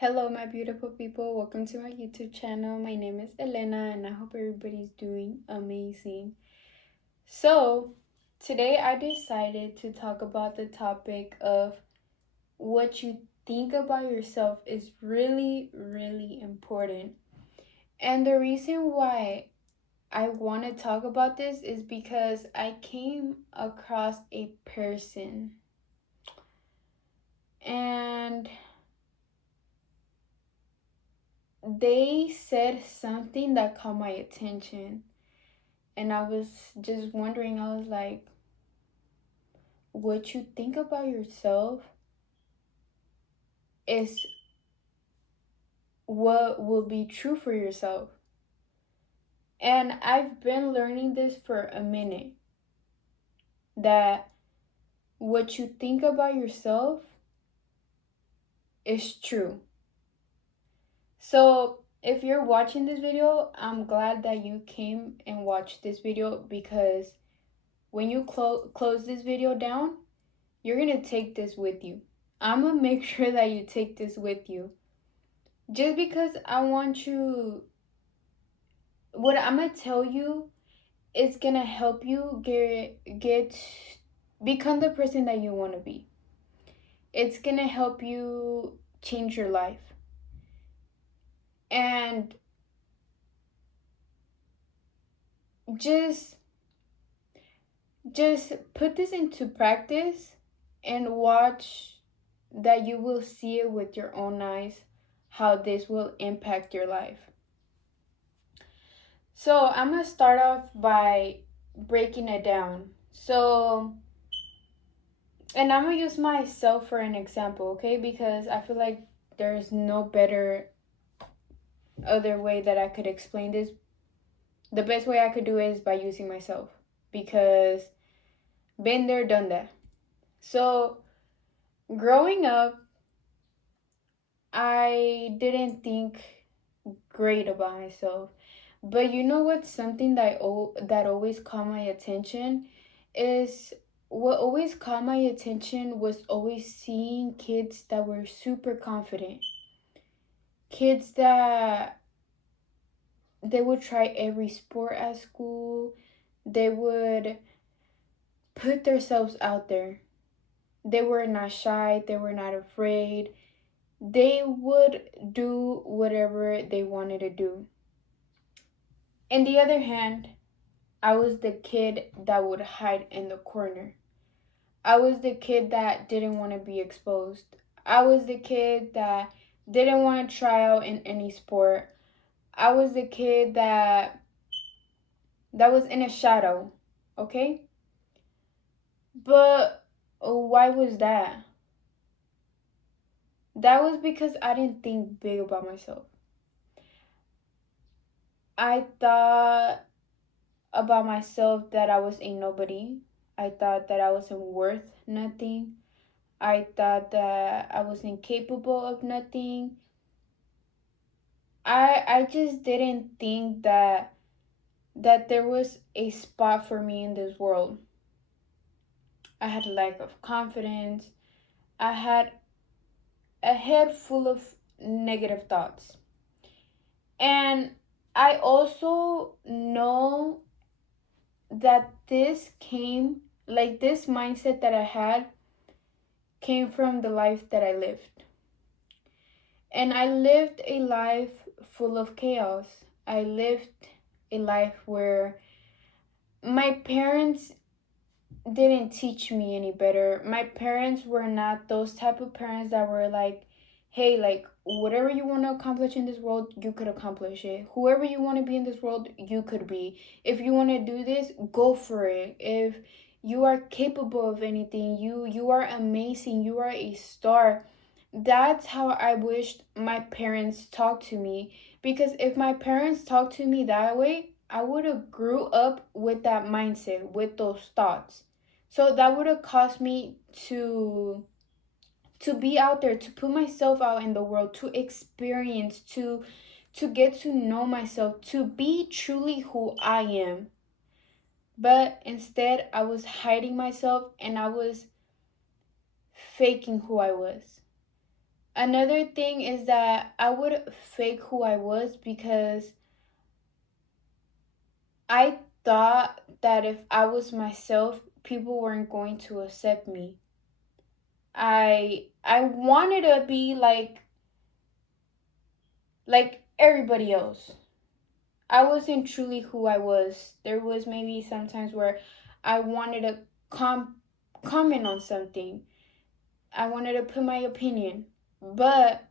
Hello, my beautiful people. Welcome to my YouTube channel. My name is Elena, and I hope everybody's doing amazing. So, today I decided to talk about the topic of what you think about yourself is really, really important. And the reason why I want to talk about this is because I came across a person and they said something that caught my attention. And I was just wondering, I was like, what you think about yourself is what will be true for yourself. And I've been learning this for a minute, that what you think about yourself is true. So if you're watching this video, I'm glad that you came and watched this video, because when you close this video down, you're gonna take this with you. I'm gonna make sure that you take this with you, just because I want you, what I'm gonna tell you is gonna help you get become the person that you want to be. It's gonna help you change your life. And just just put this into practice and watch that you will see it with your own eyes, how this will impact your life. So I'm gonna start off by breaking it down. So, and I'm gonna use myself for an example, okay? Because I feel like there's no better other way that I could explain this. The best way I could do is by using myself, because been there, done that. So, growing up, I didn't think great about myself. But you know what's something that always caught my attention is, what always caught my attention was always seeing kids that were super confident. Kids that they would try every sport at school. They would put themselves out there. They were not shy, they were not afraid. They would do whatever they wanted to do. On the other hand, I was the kid that would hide in the corner. I was the kid that didn't want to be exposed. I was the kid that didn't want to try out in any sport. I was the kid that was in a shadow, okay? But why was that? That was because I didn't think big about myself. I thought about myself that I was a nobody. I thought that I wasn't worth nothing. I thought that I was incapable of nothing. I just didn't think that there was a spot for me in this world. I had a lack of confidence. I had a head full of negative thoughts. And I also know that this mindset that I had came from the life that I lived. And I lived a life full of chaos. I lived a life where my parents didn't teach me any better. My parents were not those type of parents that were like, hey, like, whatever you want to accomplish in this world, you could accomplish it. Whoever you want to be in this world, you could be. If you want to do this, go for it. If you are capable of anything, you are amazing, you are a star. That's how I wished my parents talked to me. Because if my parents talked to me that way, I would have grew up with that mindset, with those thoughts. So that would have caused me to be out there, to put myself out in the world, to experience, to get to know myself, to be truly who I am. But instead, I was hiding myself, and I was faking who I was. Another thing is that I would fake who I was because I thought that if I was myself, people weren't going to accept me. I wanted to be like everybody else. I wasn't truly who I was. There was maybe sometimes where I wanted to comment on something. I wanted to put my opinion, but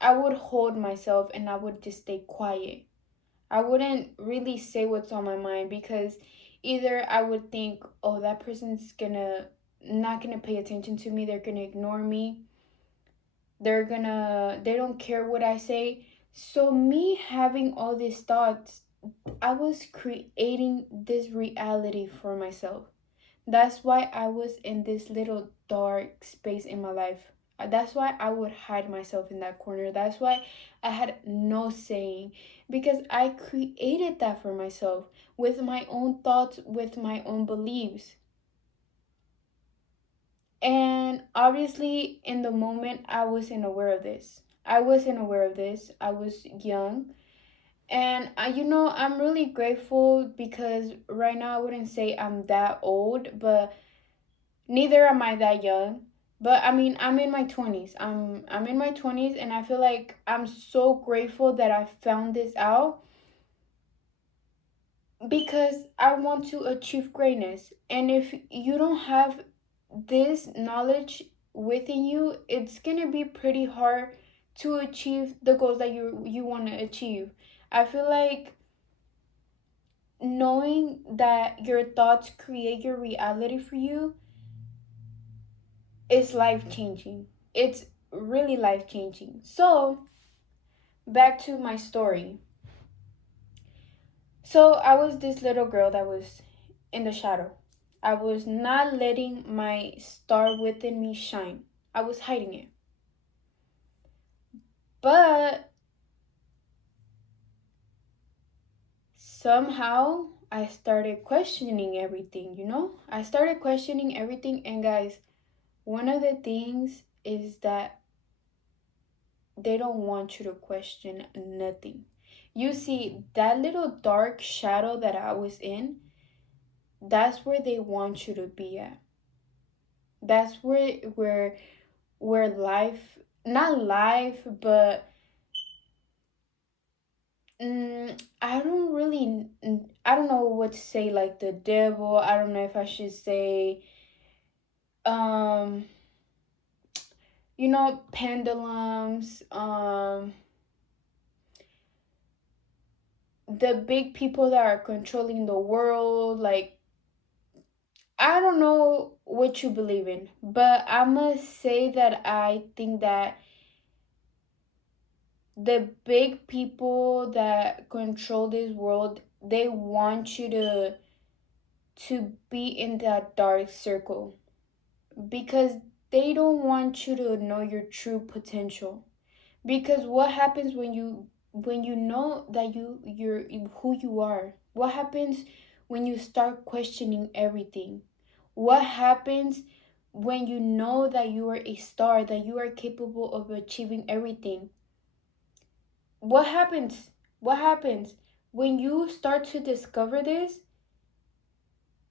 I would hold myself and I would just stay quiet. I wouldn't really say what's on my mind because either I would think, oh, that person's gonna not gonna pay attention to me, they're gonna ignore me, they don't care what I say. So me having all these thoughts, I was creating this reality for myself. That's why I was in this little dark space in my life. That's why I would hide myself in that corner. That's why I had no saying, because I created that for myself with my own thoughts, with my own beliefs. And obviously, in the moment, I wasn't aware of this. I wasn't aware of this. I was young. And I'm really grateful because right now I wouldn't say I'm that old, but neither am I that young. But I mean, I'm in my 20s. I'm in my 20s and I feel like I'm so grateful that I found this out because I want to achieve greatness. And if you don't have this knowledge within you, it's going to be pretty hard to achieve the goals that you want to achieve. I feel like knowing that your thoughts create your reality for you is life changing. It's really life changing. So, back to my story. So, I was this little girl that was in the shadow. I was not letting my star within me shine, I was hiding it. But somehow, I started questioning everything. I started questioning everything, and guys, one of the things is that they don't want you to question nothing. You see, that little dark shadow that I was in, that's where they want you to be at. That's where life, not life, but I don't know what to say, like the devil. I don't know if I should say um pendulums, the big people that are controlling the world, like I don't know what you believe in, but I must say that I think that the big people that control this world, they want you to be in that dark circle because they don't want you to know your true potential. Because what happens when you know that you're who you are? What happens when you start questioning everything? What happens when you know that you are a star, that you are capable of achieving everything? What happens? What happens when you start to discover this?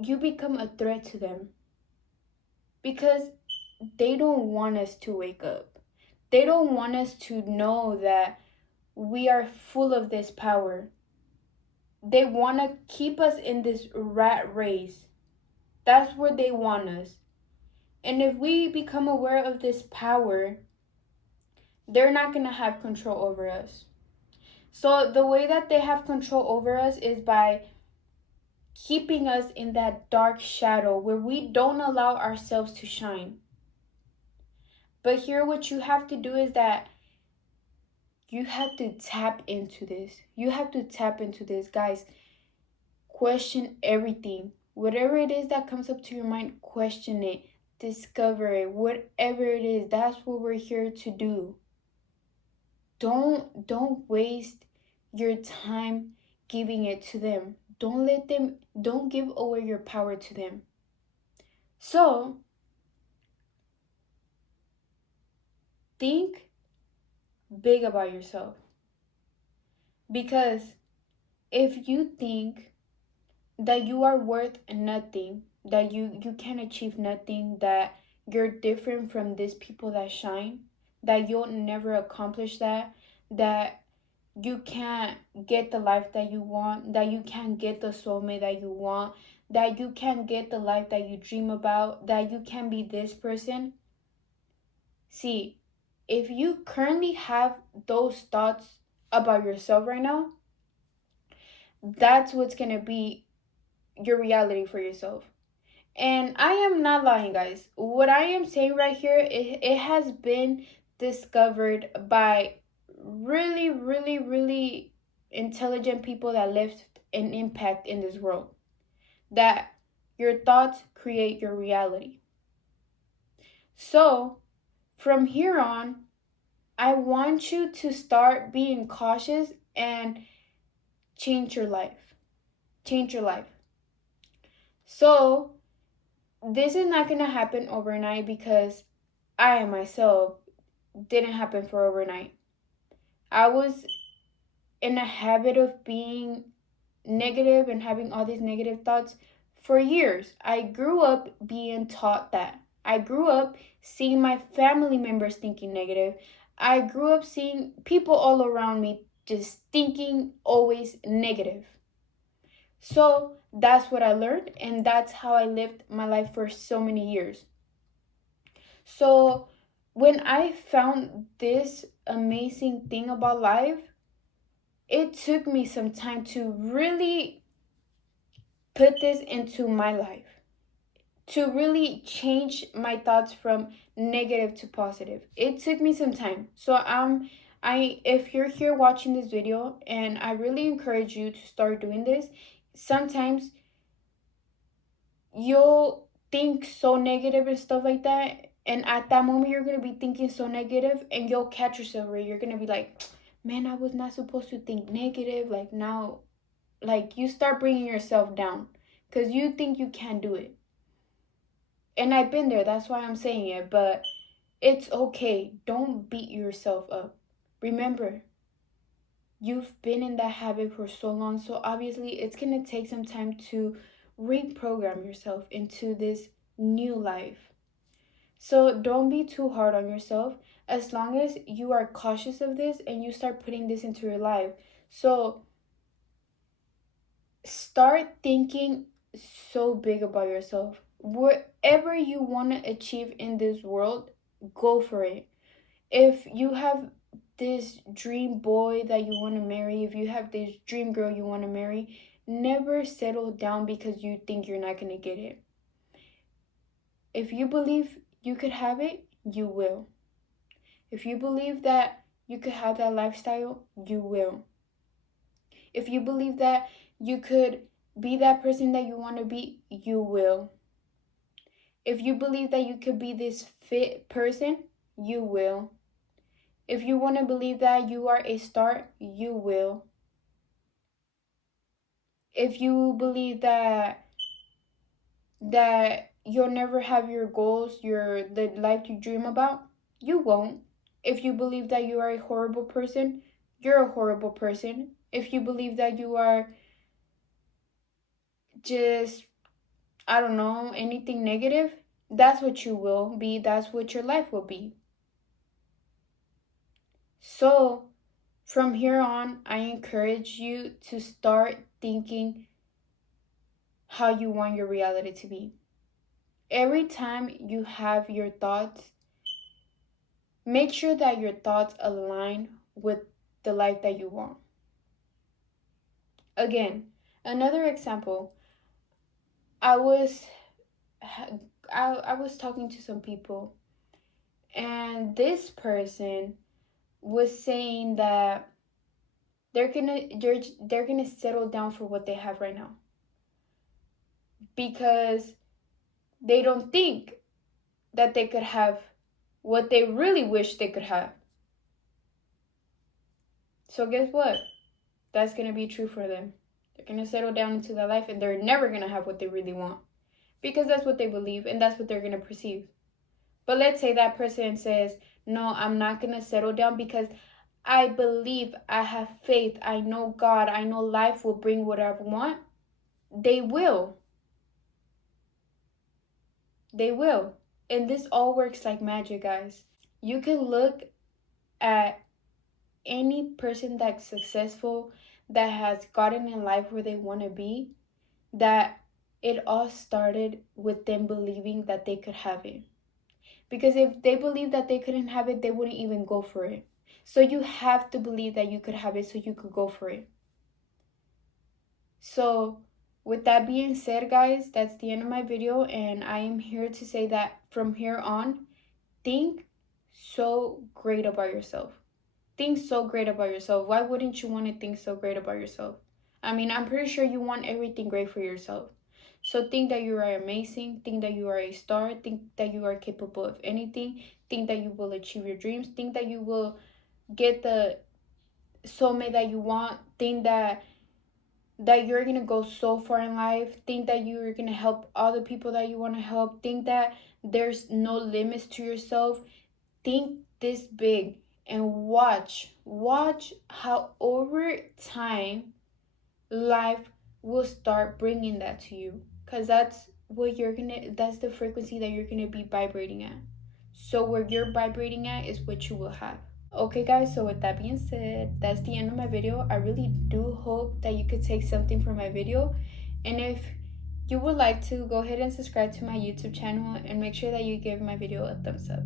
You become a threat to them because they don't want us to wake up. They don't want us to know that we are full of this power. They want to keep us in this rat race. That's where they want us. And if we become aware of this power, they're not going to have control over us. So the way that they have control over us is by keeping us in that dark shadow where we don't allow ourselves to shine. But here, what you have to do is that you have to tap into this. You have to tap into this, guys. Question everything. Whatever it is that comes up to your mind, question it, discover it, whatever it is. That's what we're here to do. Don't waste your time giving it to them. Don't give away your power to them. So think big about yourself. Because if you think that you are worth nothing, that you can achieve nothing, that you're different from these people that shine, that you'll never accomplish that you can't get the life that you want, that you can't get the soulmate that you want, that you can't get the life that you dream about, that you can be this person. See, if you currently have those thoughts about yourself right now, that's what's gonna be your reality for yourself. And I am not lying, guys. What I am saying right here, it has been discovered by really, really, really intelligent people that left an impact in this world. That your thoughts create your reality. So, from here on, I want you to start being cautious and change your life. Change your life. So, this is not going to happen overnight because I myself didn't happen for overnight. I was in a habit of being negative and having all these negative thoughts for years. I grew up being taught that. I grew up seeing my family members thinking negative. I grew up seeing people all around me just thinking always negative. So that's what I learned, and that's how I lived my life for so many years. So when I found this amazing thing about life, it took me some time to really put this into my life, to really change my thoughts from negative to positive. It took me some time. So I if you're here watching this video, and I really encourage you to start doing this. Sometimes you'll think so negative and stuff like that, and at that moment you're gonna be thinking so negative, and you'll catch yourself where you're gonna be like, man, I was not supposed to think negative. Like now, like you start bringing yourself down because you think you can't do it. And I've been there, that's why I'm saying it. But it's okay, don't beat yourself up. Remember, you've been in that habit for so long, so obviously it's gonna take some time to reprogram yourself into this new life. So don't be too hard on yourself as long as you are cautious of this and you start putting this into your life. So start thinking so big about yourself. Whatever you want to achieve in this world, go for it. If you have this dream boy that you want to marry, if you have this dream girl you want to marry, never settle down because you think you're not going to get it. If you believe you could have it, you will. If you believe that you could have that lifestyle, you will. If you believe that you could be that person that you want to be, you will. If you believe that you could be this fit person, you will. If you want to believe that you are a star, you will. If you believe that you'll never have your goals, the life you dream about, you won't. If you believe that you are a horrible person, you're a horrible person. If you believe that you are just, I don't know, anything negative, that's what you will be. That's what your life will be. So, from here on, I encourage you to start thinking how you want your reality to be. Every time you have your thoughts, make sure that your thoughts align with the life that you want. Again, another example, I was I was talking to some people, and this person was saying that they're gonna settle down for what they have right now because they don't think that they could have what they really wish they could have. So guess what? That's gonna be true for them. They're gonna settle down into their life and they're never gonna have what they really want because that's what they believe and that's what they're gonna perceive. But let's say that person says, no, I'm not gonna settle down because I believe, I have faith, I know God, I know life will bring whatever I want, they will. They will. And this all works like magic, guys. You can look at any person that's successful, that has gotten in life where they want to be, that it all started with them believing that they could have it. Because if they believed that they couldn't have it, they wouldn't even go for it. So you have to believe that you could have it so you could go for it. So with that being said, guys, that's the end of my video, and I am here to say that from here on, think so great about yourself. Think so great about yourself. Why wouldn't you want to think so great about yourself? I mean, I'm pretty sure you want everything great for yourself. So think that you are amazing. Think that you are a star. Think that you are capable of anything. Think that you will achieve your dreams. Think that you will get the soulmate that you want. Think that you're gonna go so far in life. Think that you're gonna help other people that you want to help. Think that there's no limits to yourself. Think this big and watch how over time life will start bringing that to you, because that's the frequency that you're gonna be vibrating at. So where you're vibrating at is what you will have. Okay, guys, so with that being said, that's the end of my video. I really do hope that you could take something from my video. And if you would like to, go ahead and subscribe to my YouTube channel and make sure that you give my video a thumbs up.